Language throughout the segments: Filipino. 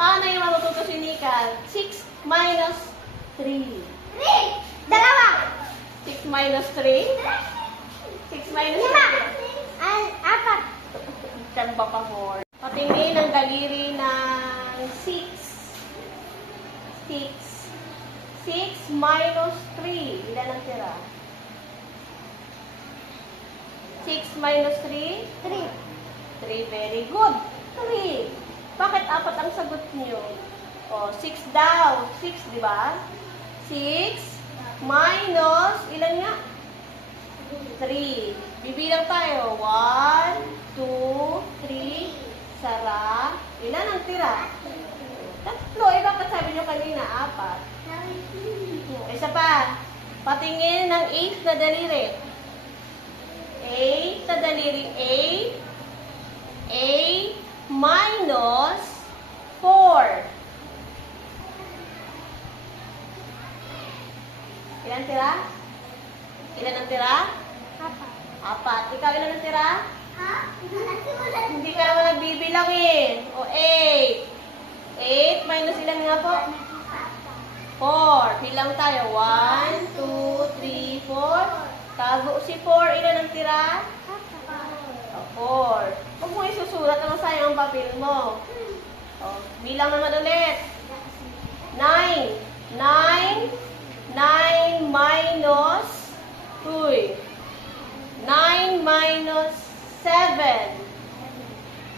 Paano yung matututo si Nika? 6 minus 3. 3. Dalawa. 6 minus 3? 6 minus 4. Tamba pa more. Patingin ang daliri ng 6. 6 minus 3. Ilan ang tira? 6 minus 3? 3. 3. Very good. 3. Bakit 4 ang sagot niyo? O, 6 daw. 6, di ba? 6 minus, ilan nga? 3. Bibilang tayo. 1, 2, 3. Sara. Ilan ang tira? 3. Eh, bakit sabi niyo kanina? 4. Isa pa. Patingin ng 8 na daliri. 8 na daliri. 8 minus 4. Ilan tira? Ilan ang tira? 4. Ikaw ilan ang tira? Hindi ka naman nagbibilang eh. O 8. 8 minus ilan nga po? 4. Bilang tayo. 1, 2, 3, 4. Tago si 4. Ilan ang tira? 4. Huwag mo isusulat naman sayang ang papel mo. O, bilang naman ulit. 9. 9 minus 2. 9 minus 7.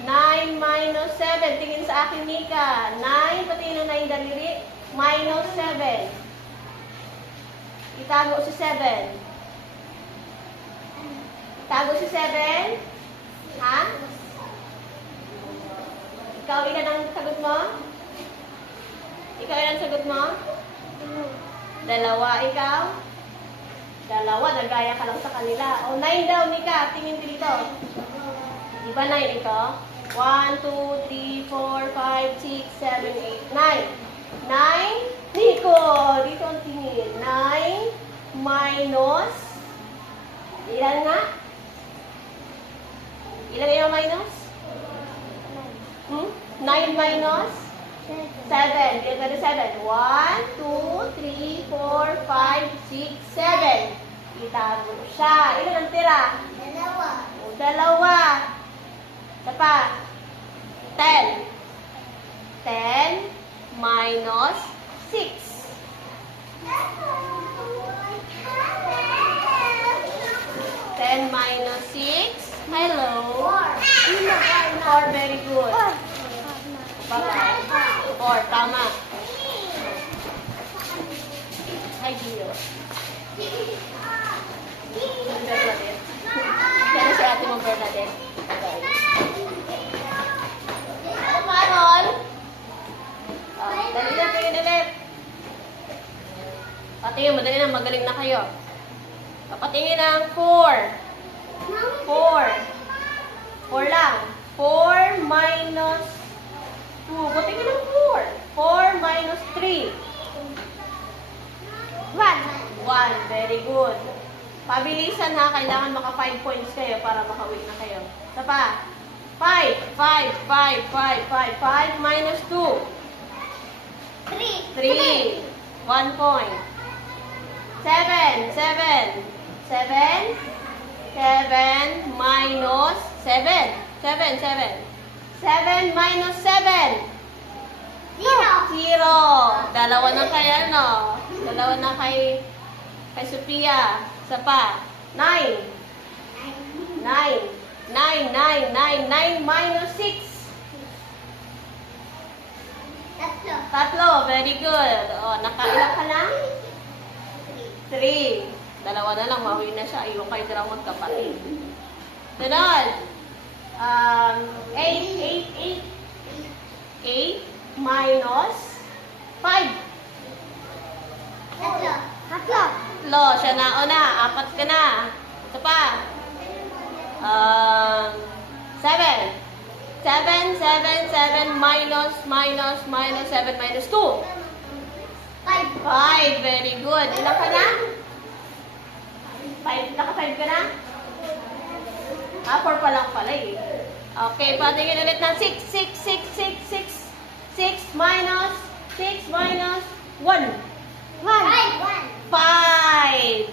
9 minus 7. Tingin sa akin, Nika. 9, pati yung 9 daliri. Minus 7. Itago si 7. Itago si 7. Ha? Ikaw, ilan ang sagot mo? Ikaw, ilan ang sagot mo? 2. Ikaw? 2. Nagaya ka lang sa kanila. O, 9 daw, Nika. Tingin dito. Di ba 9 ito? 1, 2, 3, 4, 5, 6, 7, 8, 9. 9? Nico! Dito ang tingin. 9 minus ilan nga? Ilan yung minus? 9 minus 7. Ilan ba 7? 1, 2, 3, 4, 5, 6, 7. Itago siya. Ilan ang tira? 2. 2. Isa pa. 10. 10 minus 6. 10 minus 6. Hello. 4. Very good. Bye-bye. 4. Tama. Ay, Dio. Bernadette. Kaya si ate mo, Bernadette. Ano, Marol? Dali na, tingin ulit. Patingin, madali na, magaling na kayo. Patingin ang 4. 4 lang. 4 minus 2. Patingin ang 4. 4 minus 3. 1. Very good. Pabilisan ha, kailangan maka 5 points kayo para makawin na kayo. Isa pa. 5 minus 2. 3. 1 point. 7 minus 7. 7 minus 7. 0. Dalawa na kay ano? Dalawa na kay Sophia. Isa pa. 9 minus 6. 3. Very good. O, nakailan ka na? 3. Dalawa na lang, mahuwi na siya. Iwan kayo dalang magkapatid. Sunod. 8 minus 5. 3. Siya na una. 4 ka na. Ito pa. 7 minus 7 minus 2. 5. Very good. Ilan ka na? 5. Naka-5 ka na? 4 pa lang pala eh. Okay, patingin ulit ng 6. 6 minus 1. 1. 1. 5.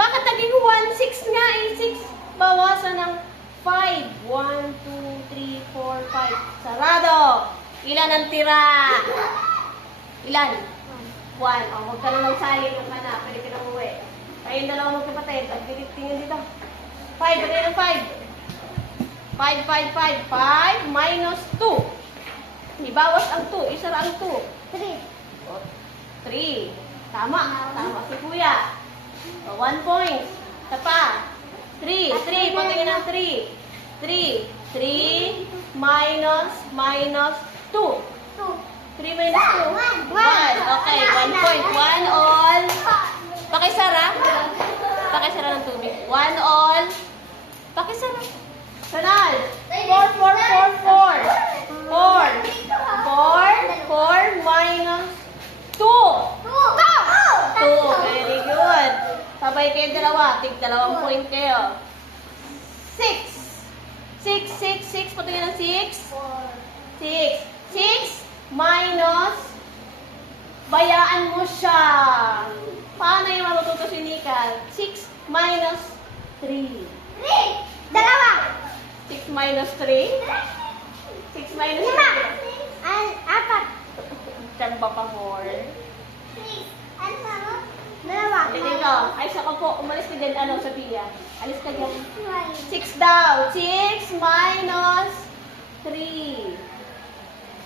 Bakit naging 1? 6 nga eh. 6. Bawasan ng 5. 1, 2, 3, 4, 5. Sarado. Ilan ang tira? Ilan? 1. O, huwag ka na magsali nung ka na. Pwede ka na uwi. Kayong dalawang magkapatid. At tingin dito. 5. Pwede na 5. 5, 5, 5. 5 minus 2. Ibawas ang 2. Isara ang 2. 3. 3. Tama. Tama si Kuya. 1 point. Isa pa. 3. Patingin ng 3. 3 minus 2. 3 minus 2. 1. Okay, 1 point. 1 all. Pakisara. Pakisara ng tubig. 1 all. Pakisara. Sunod. 4 minus 2. 2. Very good. Sabay kayo dalawa. Tig 2 point kayo. 6. Patingin ng 6. 6 minus, bayaan mo siya. Paano yung matututo si Nika? 6 minus 3. 6 minus 3? 6 minus 3. 4. Tamba pa more. 2. Halika ka. Ay, saka po. Umalis ka dyan, Sophia. Alis ka dyan. 6 daw. 6 minus 3.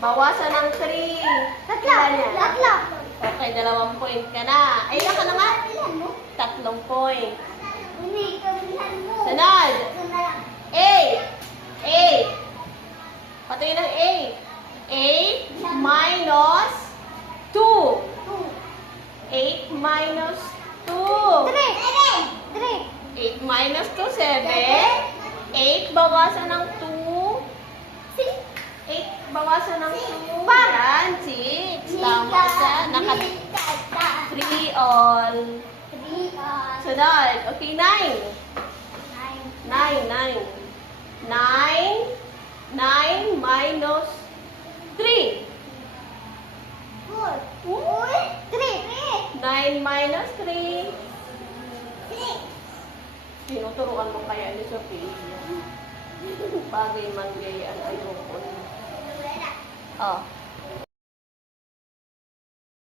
Bawasan ng 3. Tatlo. Okay, 2 point ka na. Ay, ilan ka na nga? 3 point. Sunod. 8. Patayin ng 8. 8 minus 2. 8 minus 2. 8 minus 2, 7. 8 bawasan ng 2. 8 bawasan ng 2. Yan, 6. Tama siya. Naka 3 all. Sunod. Okay, 9. 9 minus 3. 9 minus 3. Tinuturuan mo kaya ni Sophia. Bagay man gay ang ayoko. Oh.